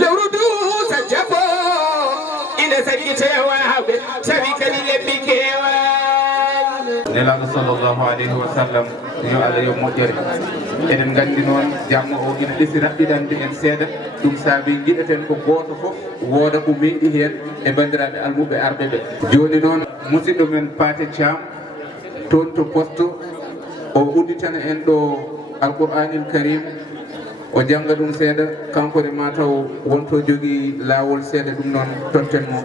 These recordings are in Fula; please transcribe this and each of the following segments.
lewrudu sa jafo ina sagi tewaɓe sabi kadi lebbi kewa nelaɗo sallllahu alayhi wa sallam yo Allah yo moƴƴere eɗen gandi noon jamma o ina ɗesi raɓɓiɗande en seeɗa ɗum saabi giɗeten ko goto fof wooda ko meeɗi hen e bandiraɓe almuɓe arɓe ɓe joni noon musidɗo men Paté Thiam toon to poste o udditana en ɗo alqur'anil karim o janga ɗum seeɗa kanko de mataw wonto jogui lawol seeɗa ɗum noon tonten mo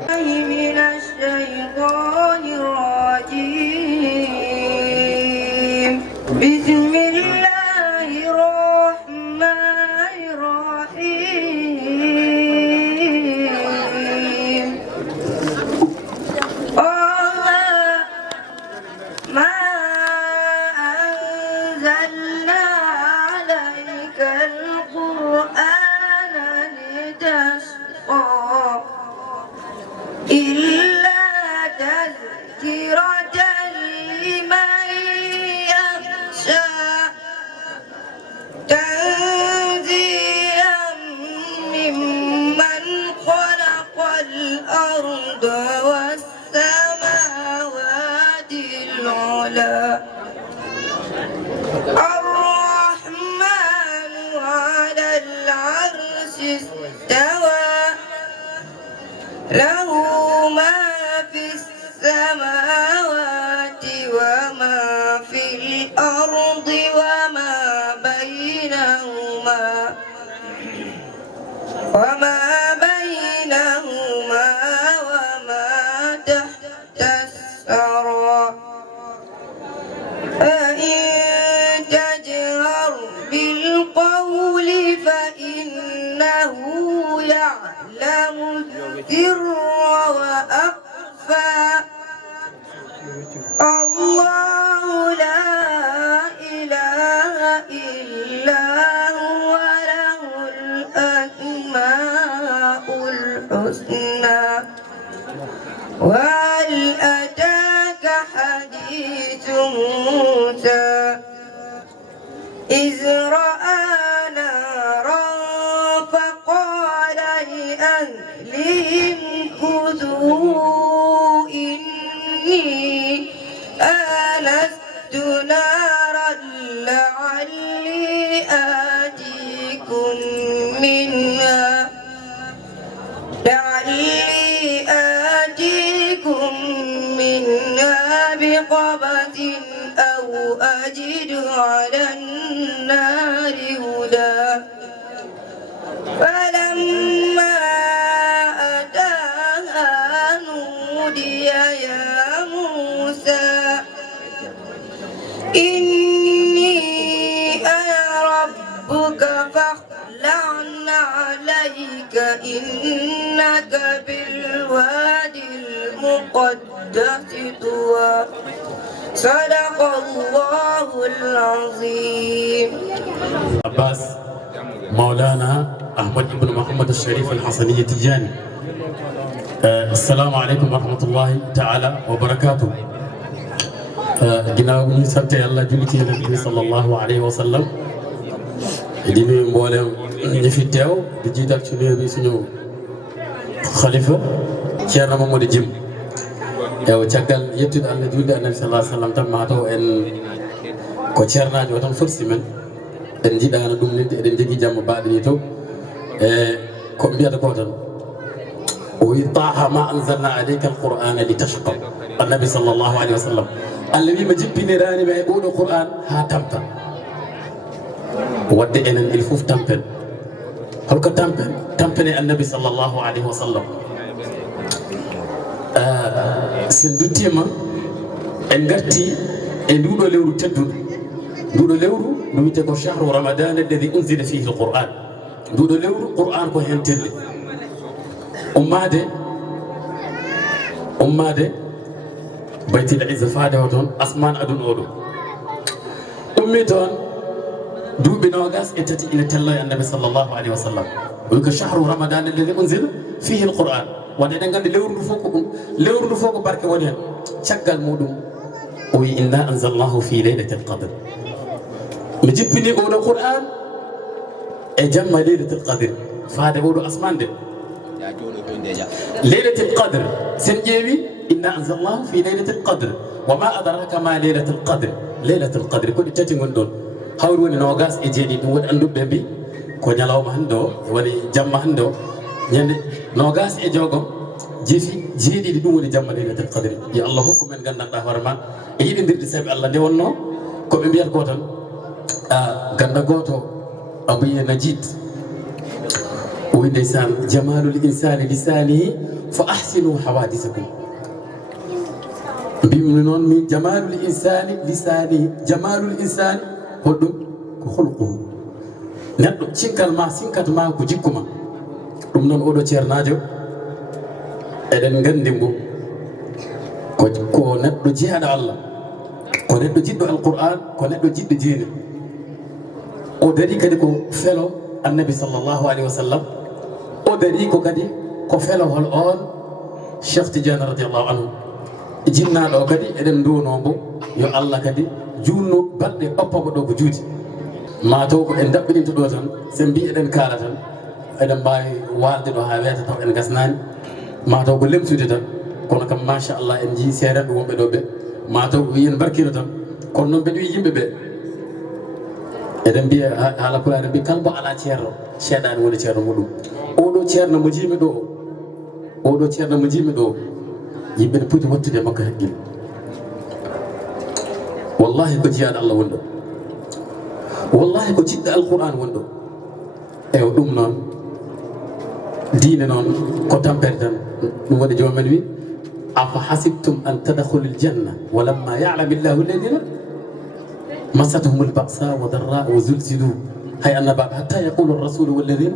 إنك بالوادي المقدس طوى صدق الله العظيم. عباس مولانا أحمد بن محمد الشريف الحسني التجاني. السلام عليكم ورحمة الله تعالى وبركاته. ginnaaw bu ñu sant yàlla julli ci Yonent bi sallallahu alayhi wa sallam di nuyu mboolem ñi fi teew di jiital ci nuyu bi suñu xalifa Ceerno Mamadou Jim ew caggal yettude Allah julde annabi sallallahu alayhi wa sallam tan mataw en ko ceernajo o tan forsi men en jiiɗano ɗum nidde eɗen jogui jamma baɗini to e ko mbiyata ko tan o wi taha ma anzalna alayka alqur'ana li tashqa annabi sallallahu alayhi wa sallam Allah wima jippiniranima e ɓoɗo qur'an ha tamta wadde enen il faut tampen holko tampen tampene annabi sallallahu alayhi wa sallam sen duttima en garti e nduɗo lewru tedduɗo nduɗo lewru no wiyete ko chahru ramadan alladi unzila fihi alquran nduɗo lewru qur'an ko hen telli ummade baytil izza faade o toon asman adun oɗo ummi toon duuɓi nogas e tati ina tello e annabi sallllahu alayhi wa sallam woni ko chahru ramadan alladi unzila fihi alquran wonde eɗen gandi lewru ndu fof ko barke woni hen caggal muɗum o wi inna anzalnahu fi leylati alqadr mi jippini oɗo qur'an e jamma leylati alqadr faade oɗo asmande leylatul qadre sen ƴeewi inna anzalnahu fi leylatul qadre wa ma adraka ma leylatul qadre ko ɗi tati gon ɗon hawri woni nogas e jeeɗiɗi ɗum waɗi anduɓe mbi ko ñalawma hannde o woni jamma hannde o ñande nogas e joogom jeefi jeeɗiɗi ɗum woni jamma leylatul qadre yo allah hokku men gandanɗa hoore ma e yiɗidirde sabi allah nde wonno koɓe mbiyata ko tan ganda goto abu ye najid o wi ndeysan jamalul insani lisanihi fa ahsinu hawadisakum mbimi noon min jamalul insani lisanihi jamalul insani hoɗɗum ko hulquhu neɗɗo cinkal ma sinkata ma ko jikku ma ɗum noon oɗo ceernajo eɗen gandi mbo ko neɗɗo jeeyaɗo allah ko neɗɗo jiɗɗo alquran ko neɗɗo jiɗɗo diine o dari kadi ko felo annabi sallllahu alayhi wa sallam o dari ko kadi ko felowol on Cheikh Tidiane radiallahu anhu jinnaɗo o kadi eɗen duwnombo yo allah kadi junno balɗe ɓappago ɗo ko juuti mataw ko en daɓɓiɗinta ɗo tan sen mbi eɗen kaala tan eɗen mbawi walde ɗo ha wiyata taw en gasnani mataw ko lemtude tan kono kam machallah en jii seeɗan ɗo wonɓe ɗo ɓe mataw yen barkino tan kono noon mbeɗo wi yimɓe ɓe eɗen mbiya haala pulaar eɗen mbiya kala mbo ala ceerno seeɗani woni ceerno muɗum oɗo ceerno mo jiimi ɗo oɗo ceerno mo jiimi ɗo yimɓe ne poti wattude e makko haqqille wallahi ko jiyaɗo allah woni ɗo wallahi ko jiɗɗo alquran woni ɗo eyo ɗum noon diine noon ko tampere tan ɗum waɗi jomumen wi afa hasibtum an tadkhulu ljanna wa lamma ya'lamu llahu alladina مستهم البأساء والضراء وزلزلوا هي النبأ حتى يقول الرسول والذين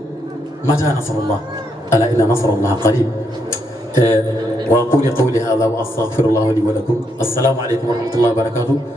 متى نصر الله ألا إن نصر الله قريب وأقول قولي هذا وأستغفر الله لي ولكم السلام عليكم ورحمة الله وبركاته